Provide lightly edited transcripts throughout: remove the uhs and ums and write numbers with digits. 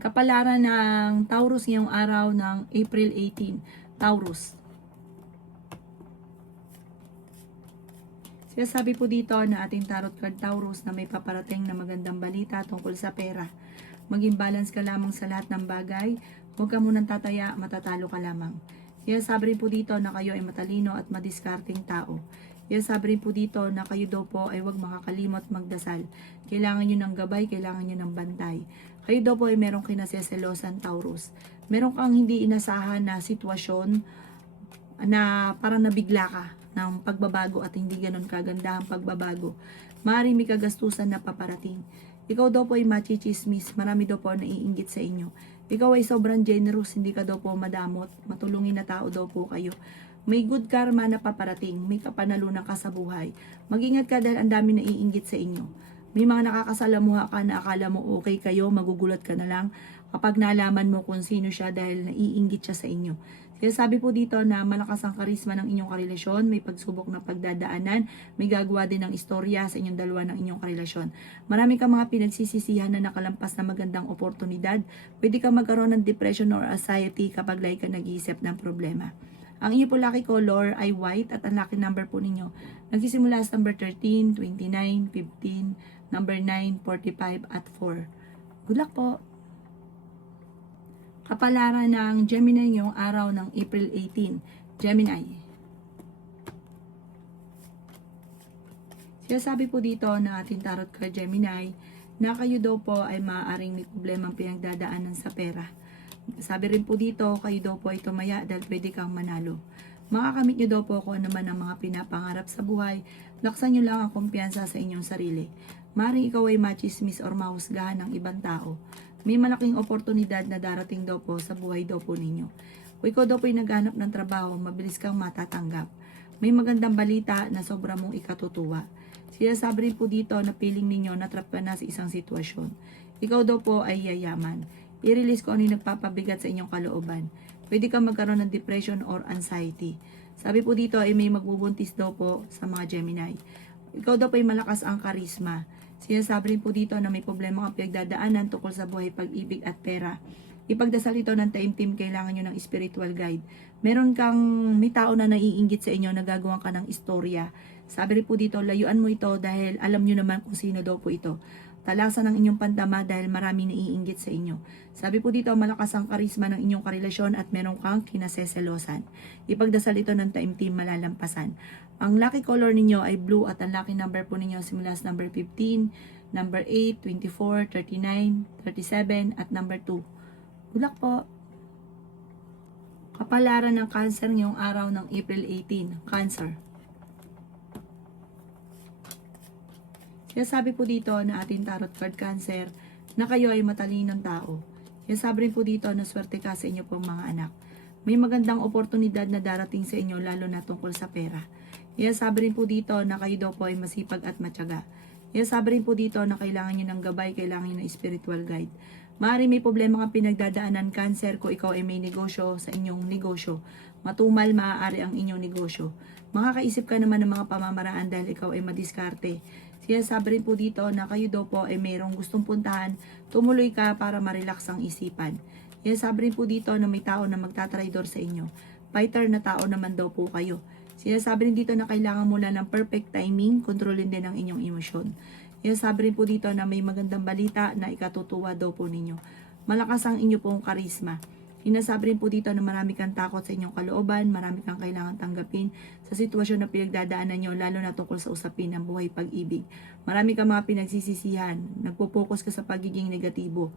Kapalaran ng Taurus ngayong araw ng April 18. Taurus. Sinasabi po dito na ating tarot card Taurus na may paparating na magandang balita tungkol sa pera. Maging balance ka lamang sa lahat ng bagay. Huwag ka munang tataya, matatalo ka lamang. Sinasabi rin po dito na kayo ay matalino at madiskarteng tao. Sinasabi rin po dito na kayo daw po ay huwag makakalimot magdasal. Kailangan nyo ng gabay, kailangan nyo ng bantay. Kayo daw po ay merong kinaseselosan Taurus. Meron kang hindi inasahan na sitwasyon na parang nabigla ka ng pagbabago at hindi ganun kaganda ang pagbabago. Maaaring may kagastusan na paparating. Ikaw daw po ay machichismis, marami daw po naiinggit sa inyo. Ikaw ay sobrang generous, hindi ka daw po madamot, matulungin na tao daw po kayo. May good karma na paparating, may kapanalunan ka sa buhay. Mag-ingat ka dahil ang dami naiinggit sa inyo. May mga nakakasalamuha ka na akala mo okay kayo, magugulat ka na lang kapag nalaman mo kung sino siya dahil naiinggit siya sa inyo. Kaya sabi po dito na malakas ang karisma ng inyong karelasyon, may pagsubok na pagdadaanan, may gagawa din ng istorya sa inyong dalawa ng inyong karelasyon. Marami kang mga pinagsisisihan na nakalampas na magandang oportunidad. Pwede ka magkaroon ng depression or anxiety kapag lagi ka nag-iisip ng problema. Ang inyo po lucky color ay white at ang lucky number po ninyo nagsisimula sa number 13, 29, 15, number 9, 45 at 4. Good luck po! Kapalaran ng Gemini ngayong araw ng April 18. Gemini. Sinasabi po dito na ating tarot card Gemini na kayo daw po ay maaaring may problemang pinagdadaanan sa pera. Sabi rin po dito, kayo daw po ay tumaya dahil pwede kang manalo. Makakamit nyo daw po kung ano man ang mga pinapangarap sa buhay. Laksan nyo lang ang kumpiyansa sa inyong sarili. Maaaring ikaw ay machismis or mahusgahan ng ibang tao. May malaking oportunidad na darating daw po sa buhay daw po ninyo. Kung ikaw daw po ay naghanap ng trabaho, mabilis kang matatanggap. May magandang balita na sobra mong ikatutuwa. Sinasabi rin po dito na feeling ninyo na trap ka na sa isang sitwasyon. Ikaw daw po ay yayaman. I-release ko ano yung nagpapabigat sa inyong kalooban. Pwede kang magkaroon ng depression or anxiety. Sabi po dito ay may magbubuntis daw po sa mga Gemini. Ikaw daw po ay malakas ang karisma. Sinasabi rin po dito na may problema kang pinagdadaanan tungkol sa buhay, pag-ibig at pera. Ipagdasal ito ng taimtim, kailangan nyo ng spiritual guide. Meron kang may tao na naiinggit sa inyo, nagagawa ka ng istorya. Sabi rin po dito, layuan mo ito dahil alam nyo naman kung sino daw po ito. Talasan ang inyong pantama dahil maraming naiinggit sa inyo. Sabi po dito, malakas ang karisma ng inyong karelasyon at meron kang kinaseselosan. Ipagdasal ito ng taimtim, malalampasan. Ang lucky color ninyo ay blue at ang lucky number po ninyo simula sa number 15, number 8, 24, 39, 37 at number 2. Good luck po! Kapalaran ng Cancer ngayong araw ng April 18. Cancer. Sinasabi po dito na ating tarot card Cancer na kayo ay matalinong tao. Sinasabi rin po dito na swerte ka sa inyo pong mga anak. May magandang oportunidad na darating sa inyo lalo na tungkol sa pera. Sinasabi rin po dito na kayo daw po ay masipag at matyaga. Sinasabi rin po dito na kailangan nyo ng gabay, kailangan nyo ng spiritual guide. Maaari may problema kang pinagdadaanan Cancer kung ikaw ay may negosyo sa inyong negosyo. Matumal maaari ang inyong negosyo. Makakaisip ka naman ng mga pamamaraan dahil ikaw ay madiskarte. Sinasabi rin po dito na kayo daw po ay mayroong gustong puntahan, tumuloy ka para ma-relax ang isipan. Sinasabi rin po dito na may tao na magtatraidor sa inyo. Fighter na tao naman daw po kayo. Sinasabi rin dito na kailangan mo lang ng perfect timing, kontrolin din ang inyong emosyon. Sinasabi rin po dito na may magandang balita na ikatutuwa daw po ninyo. Malakas ang inyo pong karisma. Sinasabi rin po dito na marami kang takot sa inyong kalooban, marami kang kailangan tanggapin sa sitwasyon na pinagdadaanan nyo, lalo na tungkol sa usapin ng buhay pag-ibig. Marami kang mga pinagsisisihan, nagpo-focus ka sa pagiging negatibo.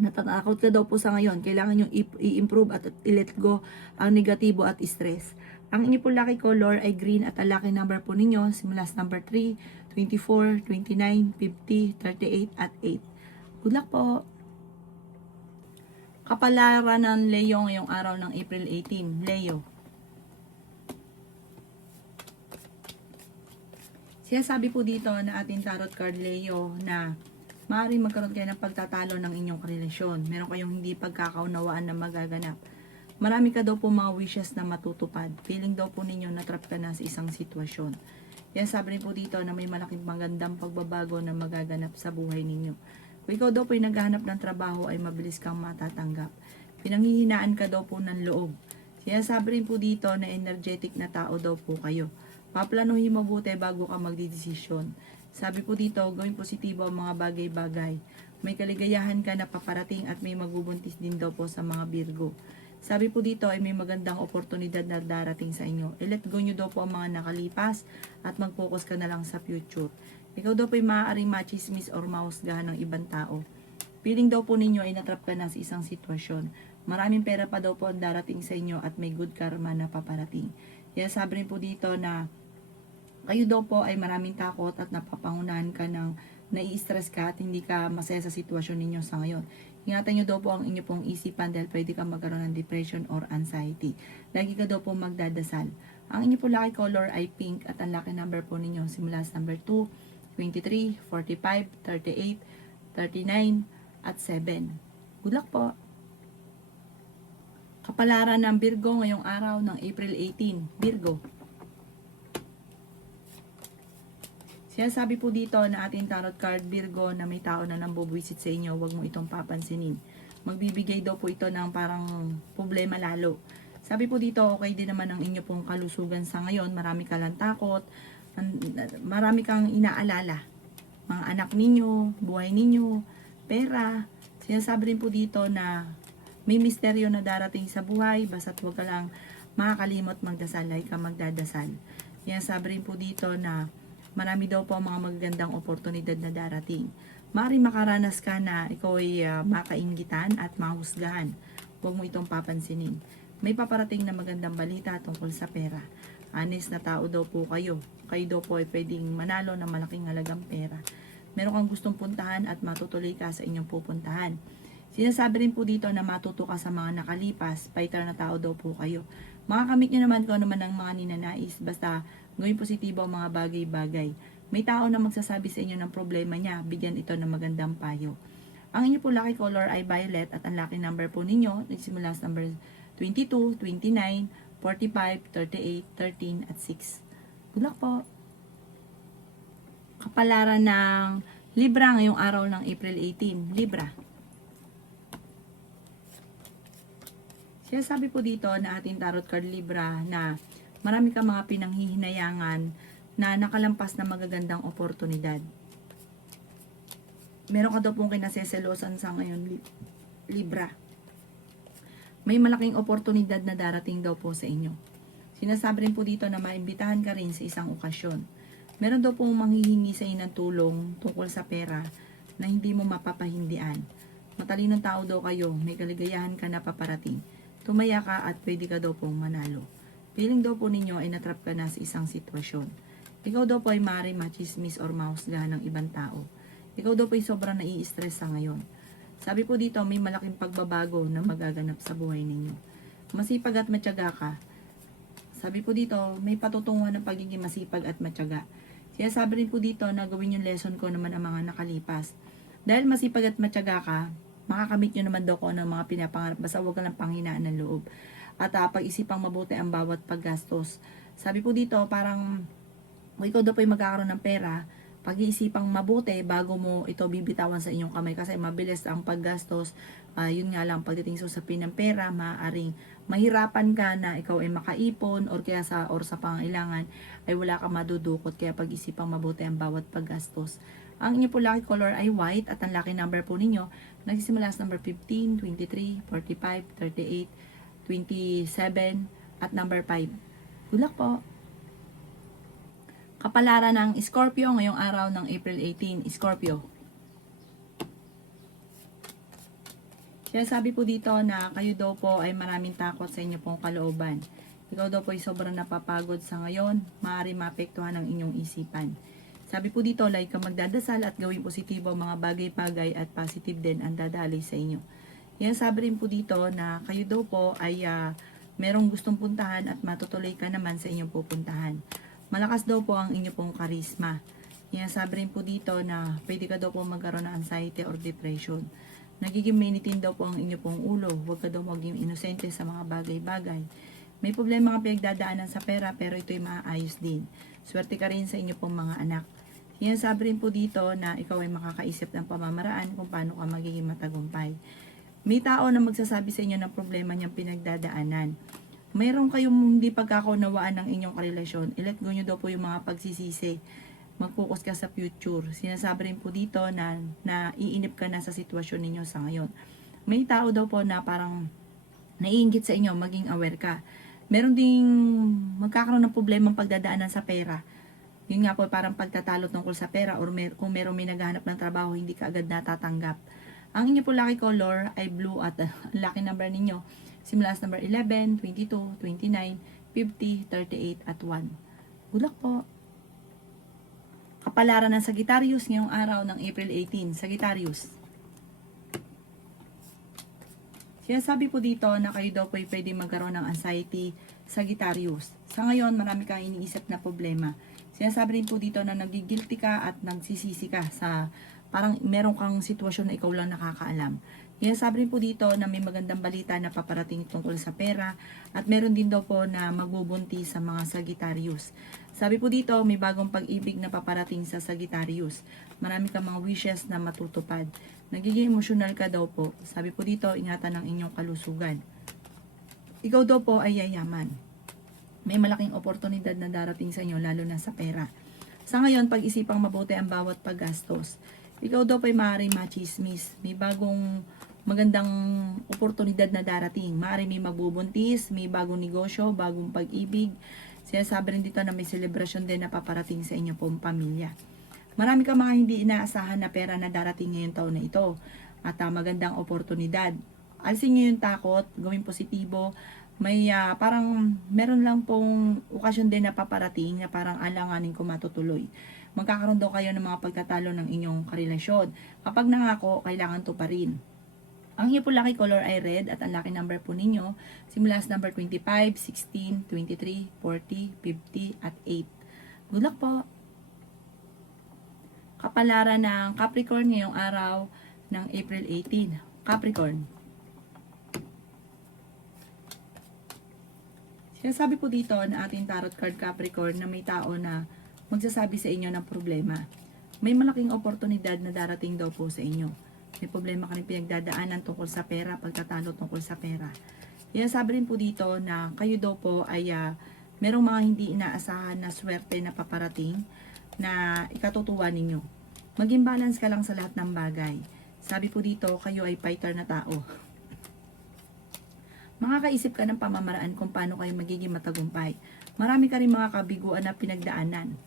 Natatakot ka daw po sa ngayon, kailangan nyo i-improve at i-let go ang negatibo at stress. Ang inyo po lucky color ay green at ang lucky number po ninyo simula sa number 3, 24, 29, 50, 38 at 8. Good luck po! Kapalaran ng Leo ngayong araw ng April 18. Leo. Sinasabi po dito na ating tarot card Leo na maaaring magkaroon kayo ng pagtatalo ng inyong karelasyon. Meron kayong hindi pagkakaunawaan na magaganap. Marami ka daw po mga wishes na matutupad. Feeling daw po ninyo na trap ka na sa isang sitwasyon. Yan sabi rin po dito na may malaking magandang pagbabago na magaganap sa buhay ninyo. Kung ikaw daw po ay naghahanap ng trabaho ay mabilis kang matatanggap. Pinanghihinaan ka daw po ng loob. Sinasabi rin po dito na energetic na tao daw po kayo. Paplanuhin mabuti bago ka magdidesisyon. Sabi po dito, gawing positibo ang mga bagay-bagay. May kaligayahan ka na paparating at may magbubuntis din daw po sa mga Virgo. Sabi po dito ay may magandang oportunidad na darating sa inyo. I-let go nyo daw po ang mga nakalipas at mag-focus ka na lang sa future. Ikaw daw po ay maaaring machismis or mahusgahan ng ibang tao. Feeling daw po ninyo ay natrap ka na sa isang sitwasyon. Maraming pera pa daw po ang darating sa inyo at may good karma na paparating. Kaya sabi rin po dito na kayo daw po ay maraming takot at napapangunahan ka ng nai-stress ka at hindi ka masaya sa sitwasyon ninyo sa ngayon. Ingatan nyo daw po ang inyo pong isipan dahil pwede kang magkaroon ng depression or anxiety. Lagi ka daw po magdadasal. Ang inyo po lucky color ay pink at ang lucky number po ninyo simula sa number 2, 23, 45, 38, 39, at 7. Good luck po! Kapalaran ng Virgo ngayong araw ng April 18. Virgo. Sinasabi po dito na ating tarot card Virgo na may tao na nambubwisit sa inyo, huwag mo itong papansinin. Magbibigay daw po ito ng parang problema lalo. Sabi po dito, okay din naman ang inyo pong kalusugan sa ngayon. Marami ka lang takot, marami kang inaalala. Mga anak ninyo, buhay ninyo, pera. Sinasabi rin po dito na may misteryo na darating sa buhay, basta't huwag ka lang makakalimot magdasal, like ka magdadasal. Sinasabi rin po dito na marami daw po ang mga magagandang oportunidad na darating. Maaaring makaranas ka na ikaw ay makainggitan at mahusgahan. Huwag mo itong papansinin. May paparating na magandang balita tungkol sa pera. Honest na tao daw po kayo. Kayo daw po ay pwedeng manalo ng malaking halagang pera. Meron kang gustong puntahan at matutuloy ka sa inyong pupuntahan. Sinasabi rin po dito na matuto ka sa mga nakalipas. Fighter na tao daw po kayo. Makakamit nyo naman kung ano man ang mga ninanais. Basta gawin positibo ang mga bagay-bagay. May tao na magsasabi sa inyo ng problema niya, bigyan ito ng magandang payo. Ang inyo po lucky color ay violet at ang lucky number po ninyo, nagsimula sa number 22, 29, 45, 38, 13, at 6. Good luck po! Kapalaran ng Libra ngayong araw ng April 18. Libra. Sinasabi po dito na ating tarot card Libra na marami kang mga pinanghihinayangan na nakalampas na magagandang oportunidad. Meron ka daw pong kinaseselosan sa ngayon, Libra. May malaking oportunidad na darating daw po sa inyo. Sinasabi rin po dito na maimbitahan ka rin sa isang okasyon. Meron daw pong manghihingi sa inyo ng tulong tungkol sa pera na hindi mo mapapahindian. Matalinong tao daw kayo, may kaligayahan ka na paparating. Tumaya ka at pwede ka daw pong manalo. Feeling daw po ninyo ay natrap ka na sa isang sitwasyon. Ikaw daw po ay maaaring machismis or mahusgahan ng ibang tao. Ikaw daw po ay sobrang nai-stress sa ngayon. Sabi po dito, may malaking pagbabago na magaganap sa buhay ninyo. Masipag at matyaga ka. Sabi po dito, may patutunguhan ng pagiging masipag at matyaga. Kaya sabi rin po dito na gawin yung lesson ko naman ang mga nakalipas. Dahil masipag at matyaga ka, makakamit nyo naman daw ko ng mga pinapangarap. Basta huwag ka lang panghinaan ng loob. At pag-isipang mabuti ang bawat paggastos. Sabi po dito, parang kung ikaw daw po ay magkakaroon ng pera, pag-iisipang mabuti bago mo ito bibitawan sa inyong kamay kasi mabilis ang paggastos. Yun nga lang, pagdating sa usapin ng pera, maaaring mahirapan ka na ikaw ay makaipon or kaya sa pangailangan ay wala ka madudukot. Kaya pag-isipang mabuti ang bawat paggastos. Ang inyo po lucky color ay white at ang lucky number po ninyo nagsisimula sa number 15, 23, 45, 38, 27 at number 5. Good luck po! Kapalaran ng Scorpio ngayong araw ng April 18. Scorpio. Kaya sabi po dito na kayo daw po ay maraming takot sa inyo pong kalooban. Ikaw daw po ay sobrang napapagod sa ngayon. Maaari maapektuhan ang inyong isipan. Sabi po dito, like ka magdadasal at gawing positibo ang mga bagay-bagay at positive din ang dadali sa inyo. Yan sabi rin po dito na kayo daw po ay merong gustong puntahan at matutuloy ka naman sa inyong pupuntahan. Malakas daw po ang inyo pong karisma. Yan sabi rin po dito na pwede ka daw po magkaroon ng anxiety or depression. Nagiging mainitin daw po ang inyo pong ulo. Huwag ka daw maging inosente sa mga bagay-bagay. May problema ka pinagdadaanan sa pera pero ito'y maayos din. Swerte ka rin sa inyo pong mga anak. Yan sabi rin po dito na ikaw ay makakaisip ng pamamaraan kung paano ka magiging matagumpay. May tao na magsasabi sa inyo ng problema niyang pinagdadaanan. Mayroon kayong hindi pagkakaunawaan ng inyong karelasyon. I-let go nyo daw po yung mga pagsisisi. Mag-focus ka sa future. Sinasabi rin po dito na iinip ka na sa sitwasyon ninyo sa ngayon. May tao daw po na parang naiinggit sa inyo, maging aware ka. Meron ding magkakaroon ng problema pagdadaanan sa pera. Yun nga po, parang pagtatalo tungkol sa pera or kung meron may naghahanap ng trabaho, hindi ka agad natatanggap. Ang inyo po lucky color ay blue at lucky number ninyo simula sa number 11, 22, 29, 50, 38 at 1. Good luck po! Kapalaran ng Sagittarius ngayong araw ng April 18. Sagittarius. Sinasabi po dito na kayo daw po ay pwede magkaroon ng anxiety, Sagittarius. Sa ngayon, marami kang iniisip na problema. Sinasabi rin po dito na nagigilty ka at nagsisisi ka sa parang meron kang sitwasyon na ikaw lang nakakaalam. Sinasabi rin po dito na may magandang balita na paparating tungkol sa pera at meron din daw po na magbubuntis sa mga Sagittarius. Sabi po dito, may bagong pag-ibig na paparating sa Sagittarius. Marami kang mga wishes na matutupad. Nagiging emosyonal ka daw po. Sabi po dito, ingatan ang inyong kalusugan. Ikaw daw po ay yayaman. May malaking oportunidad na darating sa inyo, lalo na sa pera. Sa ngayon, pag-isipang mabuti ang bawat paggastos. Ikaw daw po ay maaaring machismis. May bagong magandang oportunidad na darating. Maaaring may magbubuntis, may bagong negosyo, bagong pag-ibig. Sinasabi rin dito na may celebration din na paparating sa inyo pong pamilya. Marami ka mga hindi inaasahan na pera na darating ngayong taon na ito. At magandang oportunidad. Alisin nyo yung takot, gawing positibo. May parang meron lang pong okasyon din na paparating na parang alanganin ko matutuloy. Magkakaroon daw kayo ng mga pagtatalo ng inyong karelasyon. Kapag nangako, kailangan to pa rin. Ang inyo po lucky color ay red at ang lucky number po ninyo simula sa number 25, 16, 23, 40, 50 at 8. Good luck po! Kapalaran ng Capricorn ngayong araw ng April 18. Capricorn. Sinasabi po dito na ating tarot card Capricorn na may tao na magsasabi sa inyo ng problema. May malaking oportunidad na darating daw po sa inyo. May problema ka rin pinagdadaanan tungkol sa pera, pagtatalo tungkol sa pera. Sinasabi rin po dito na kayo daw po ay merong mga hindi inaasahan na swerte na paparating na ikatutuwa ninyo. Maging balance ka lang sa lahat ng bagay. Sabi po dito, kayo ay fighter na tao. Makakaisip ka ng pamamaraan kung paano kayo magiging matagumpay. Marami ka rin mga kabiguan na pinagdaanan.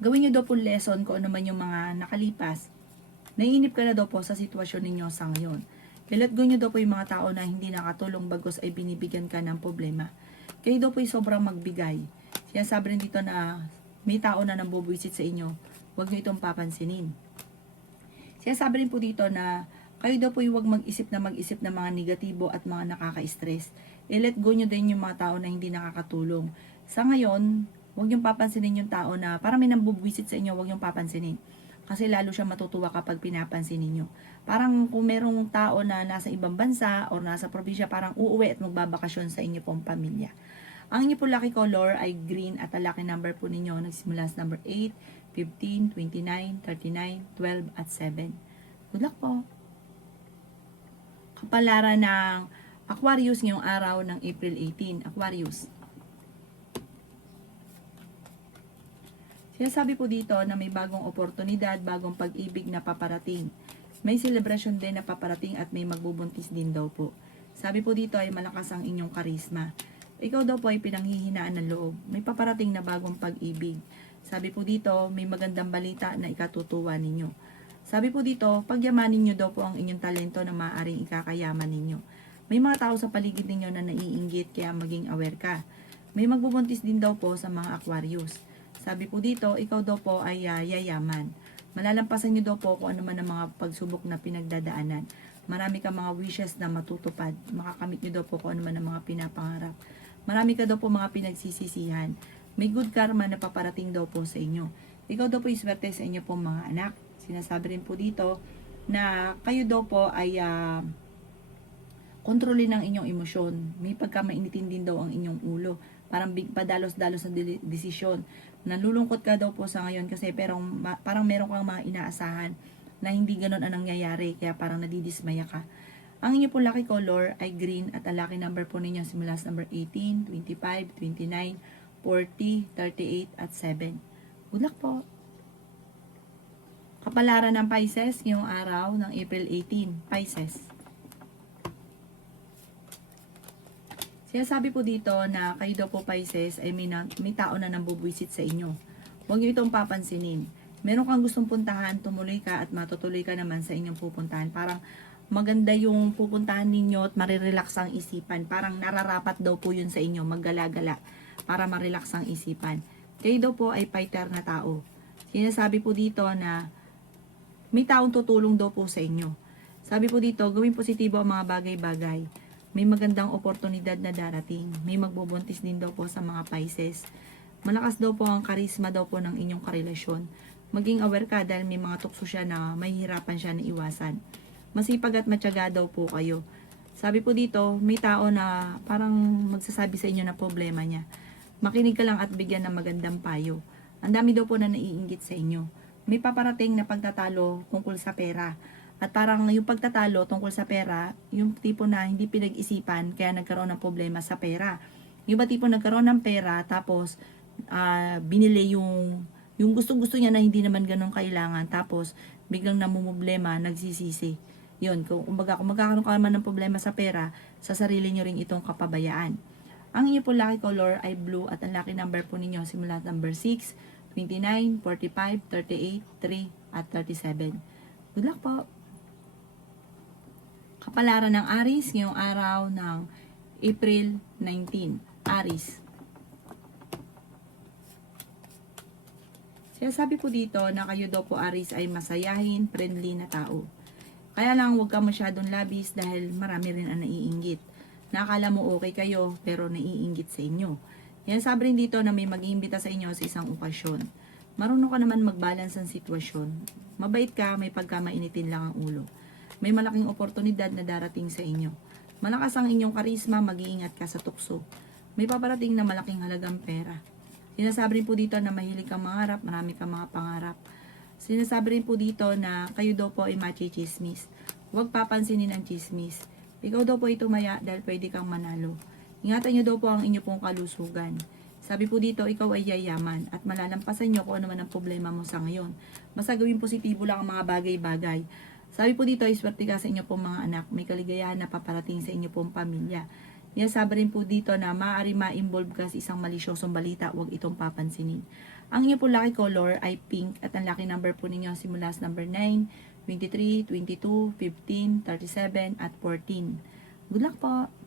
Gawin nyo daw po lesson kung ano man yung mga nakalipas. Naiinip ka na daw po sa sitwasyon ninyo sa ngayon. I-let go nyo daw po yung mga tao na hindi nakatulong bagos ay binibigyan ka ng problema. Kayo daw po ay sobrang magbigay. Sinasabi rin dito na may tao na nambubuisit sa inyo. Huwag nyo itong papansinin. Sinasabi rin po dito na kayo daw po huwag mag-isip ng mga negatibo at mga nakaka-stress. I-let go nyo din yung mga tao na hindi nakakatulong. Sa ngayon, huwag yung papansinin yung tao na parang may nambubuisit sa inyo, huwag yung papansinin. Kasi lalo siya matutuwa kapag pinapansin ninyo. Parang kung merong tao na nasa ibang bansa o nasa probinsya, parang uuwi at magbabakasyon sa inyo pong pamilya. Ang inyo po lucky color ay green at ang lucky number po ninyo nagsimula sa number 8, 15, 29, 39, 12 at 7. Good luck po! Kapalaran ng Aquarius ngayong araw ng April 18. Aquarius. Sinasabi po dito na may bagong oportunidad, bagong pag-ibig na paparating. May celebration din na paparating at may magbubuntis din daw po. Sabi po dito ay malakas ang inyong karisma. Ikaw daw po ay pinanghihinaan ng loob. May paparating na bagong pag-ibig. Sabi po dito, may magandang balita na ikatutuwa ninyo. Sabi po dito, pagyamanin nyo daw po ang inyong talento na maaaring ikakayaman ninyo. May mga tao sa paligid ninyo na naiinggit kaya maging aware ka. May magbubuntis din daw po sa mga Aquarius. Sabi po dito, ikaw daw po ay yayaman. Malalampasan nyo daw po kung ano man ang mga pagsubok na pinagdadaanan. Marami ka mga wishes na matutupad. Makakamit nyo daw po kung ano man ang mga pinapangarap. Marami ka daw po mga pinagsisisihan. May good karma na paparating daw po sa inyo. Ikaw daw po iswerte sa inyo pong mga anak. Sinasabi rin po dito na kayo daw po ay kontrolin ang inyong emosyon. May pagkamainitin din daw ang inyong ulo. Parang padalos-dalos na desisyon. Nalulungkot ka daw po sa ngayon kasi pero parang meron kang mga inaasahan na hindi ganun ang nangyayari kaya parang nadidismaya ka. Ang inyo po lucky color ay green at ang lucky number po ninyo simula sa number 18, 25, 29, 40, 38 at 7. Good luck po! Kapalaran ng Pisces ngayong araw ng April 18, Pisces. Sinasabi po dito na kayo daw po Pisces ay may tao na nambubwisit sa inyo. Huwag niyo itong papansinin. Meron kang gustong puntahan, tumuloy ka at matutuloy ka naman sa inyong pupuntahan. Parang maganda yung pupuntahan ninyo at marirelax ang isipan. Parang nararapat daw po yun sa inyo, maggala-gala para marelax ang isipan. Kayo daw po ay fighter na tao. Sinasabi po dito na may taong tutulong daw po sa inyo. Sabi po dito, gawin positibo ang mga bagay-bagay. May magandang oportunidad na darating. May magbubuntis din daw po sa mga Pisces. Malakas daw po ang karisma daw po ng inyong karelasyon. Maging aware ka dahil may mga tukso siya na mahihirapan siya na iwasan. Masipag at matyaga daw po kayo. Sabi po dito, may tao na parang magsasabi sa inyo na problema niya. Makinig ka lang at bigyan ng magandang payo. Ang dami daw po na naiinggit sa inyo. May paparating na pagtatalo tungkol sa pera. At parang yung pagtatalo tungkol sa pera, yung tipo na hindi pinag-isipan kaya nagkaroon ng problema sa pera. Yung ba tipo nagkaroon ng pera tapos binili yung gusto-gusto niya na hindi naman ganun kailangan tapos biglang namumblema, nagsisisi. Yun, kung magkakaroon ka naman ng problema sa pera, sa sarili nyo rin itong kapabayaan. Ang inyo po lucky color ay blue at ang lucky number po ninyo simula number 6, 29, 45, 38, 3 at 37. Good luck po! Kapalaran ng Aries ngayong araw ng April 19. Aries. Sinasabi po dito na kayo daw po Aries ay masayahin, friendly na tao. Kaya lang huwag ka masyadong labis dahil marami rin ang naiinggit. Nakakala mo okay kayo pero naiinggit sa inyo. Yan sabi rin dito na may mag-iimbita sa inyo sa isang okasyon. Marunong ka naman mag-balance ang sitwasyon. Mabait ka, may pagkamainitin lang ang ulo. May malaking oportunidad na darating sa inyo. Malakas ang inyong karisma, mag-iingat ka sa tukso. May paparating na malaking halagang pera. Sinasabi rin po dito na mahilig kang mangarap, marami kang mga pangarap. Sinasabi rin po dito na kayo daw po ay machismis. Huwag papansinin ang chismis. Ikaw daw po ay tumaya dahil pwede kang manalo. Ingatan nyo daw po ang inyo pong kalusugan. Sabi po dito, ikaw ay yayaman at malalampasan nyo kung ano man ang problema mo sa ngayon. Basta gawin positibo lang ang mga bagay-bagay. Sabi po dito, iswerte ka sa inyo pong mga anak. May kaligayahan na paparating sa inyo pong pamilya. Yan sabi rin po dito na maaari ma-involve ka sa isang malisyosong balita. Huwag itong papansinin. Ang inyo po lucky color ay pink at ang lucky number po ninyo simula sa number 9, 23, 22, 15, 37 at 14. Good luck po!